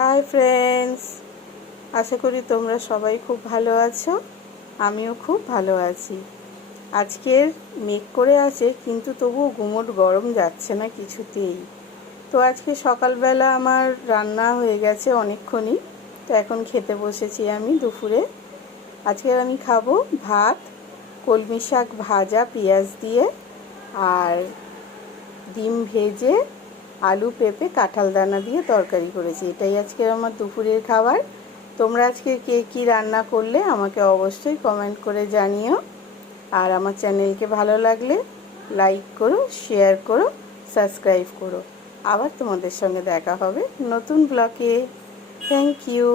Hi friends, আশা করি তোমরা সবাই খুব ভালো আছো। আমিও খুব ভালো আছি। আজকের মেঘ করে আছে, কিন্তু তবুও গুমোট গরম যাচ্ছে না কিছুতেই। তো আজকে সকালবেলা আমার রান্না হয়ে গেছে অনেকক্ষণই। তো এখন খেতে বসেছি আমি দুপুরে। আজকে আমি খাবো ভাত, কলমি শাক ভাজা পেঁয়াজ দিয়ে, আর ডিম ভেজে আলু পেঁপে কাঁঠাল দানা দিয়ে তরকারি করেছি। এটাই আজকে আমার দুপুরের খাবার। তোমরা আজকে কে কী রান্না করলে আমাকে অবশ্যই কমেন্ট করে জানিও। আর আমার চ্যানেলকে ভালো লাগলে লাইক করো, শেয়ার করো, সাবস্ক্রাইব করো। আবার তোমাদের সঙ্গে দেখা হবে নতুন ব্লগে। Thank you.